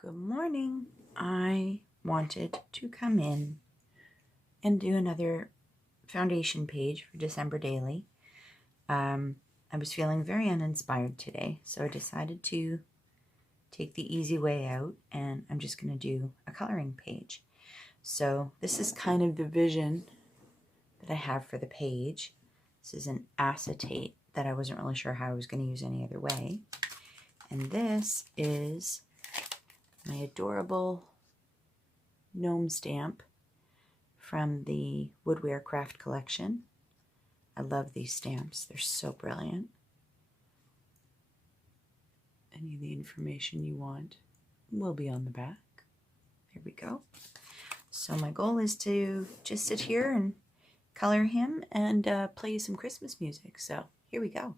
Good morning. I wanted to come in and do another foundation page for December Daily. I was feeling very uninspired today, so I decided to take the easy way out, and I'm just going to do a coloring page. So this is kind of the vision that I have for the page. This is an acetate that I wasn't really sure how I was going to use any other way. And this is my adorable Gnome stamp from the Woodware Craft collection. I love these stamps. They're so brilliant. Any of the information you want will be on the back. There we go. So my goal is to just sit here and color him and play some Christmas music. So here we go.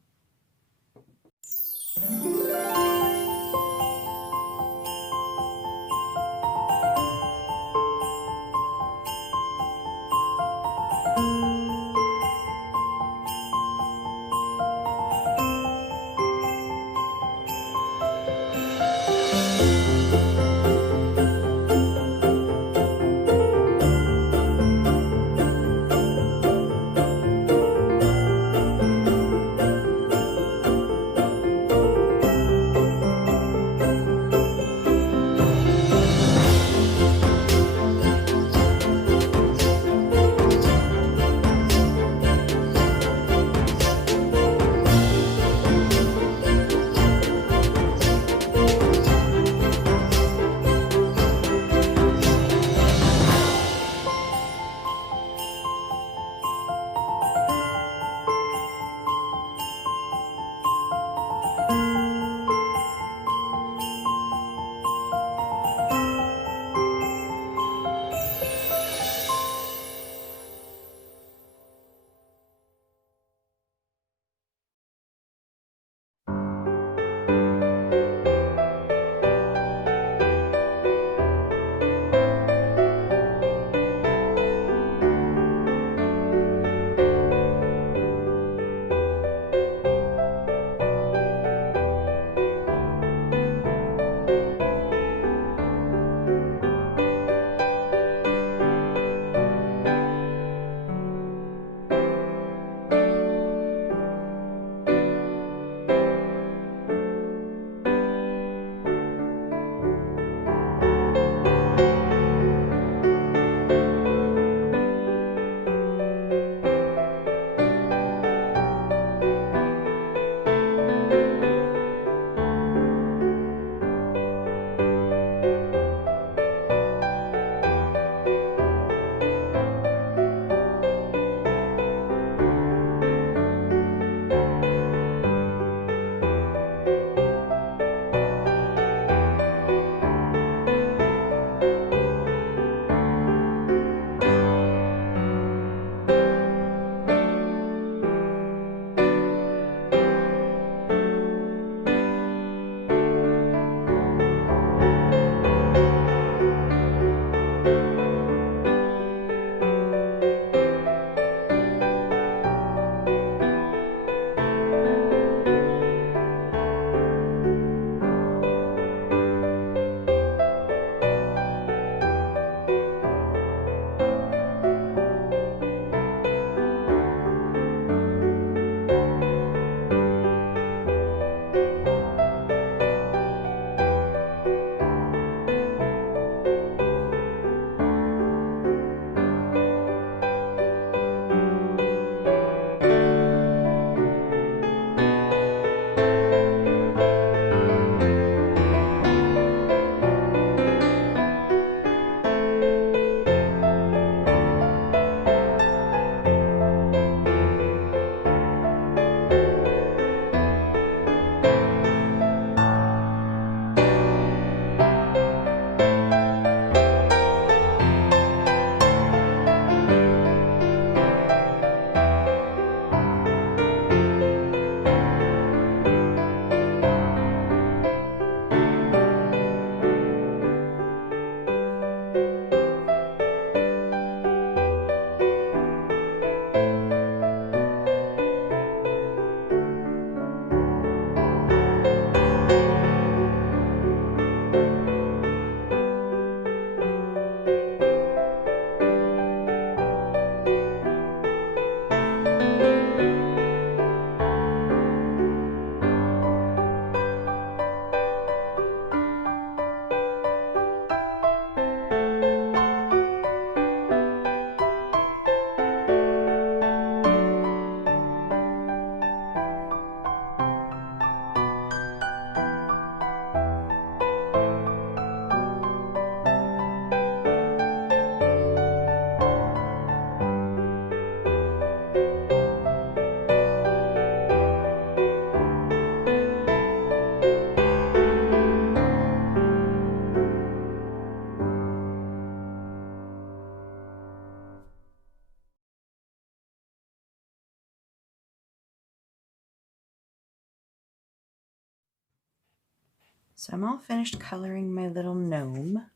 So I'm all finished coloring my little gnome.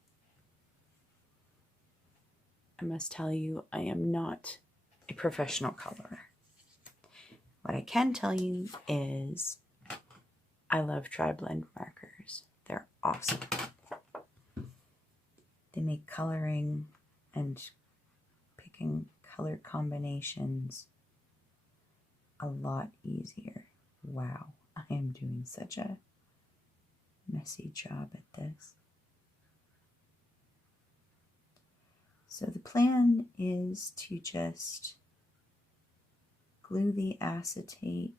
I must tell you, I am not a professional colorer. What I can tell you is I love tri-blend markers. They're awesome. They make coloring and picking color combinations a lot easier. Wow, I am doing such a messy job at this. So the plan is to just glue the acetate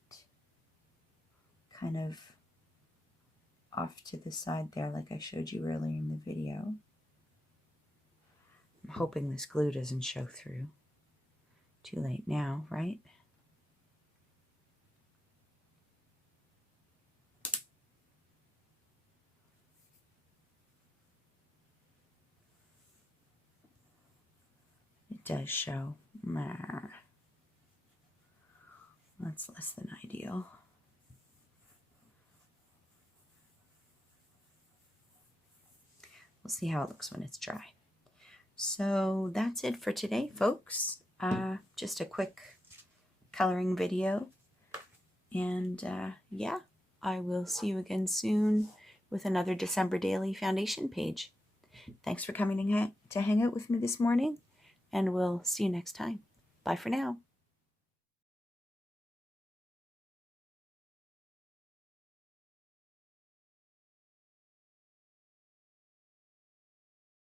kind of off to the side there like I showed you earlier in the video. I'm hoping this glue doesn't show through. Too late now, right? It does show. That's less than ideal. We'll see how it looks when it's dry. So that's it for today, folks. Just a quick coloring video. And yeah, I will see you again soon with another December Daily Foundation page. Thanks for coming to hang out with me this morning, and we'll see you next time. Bye for now.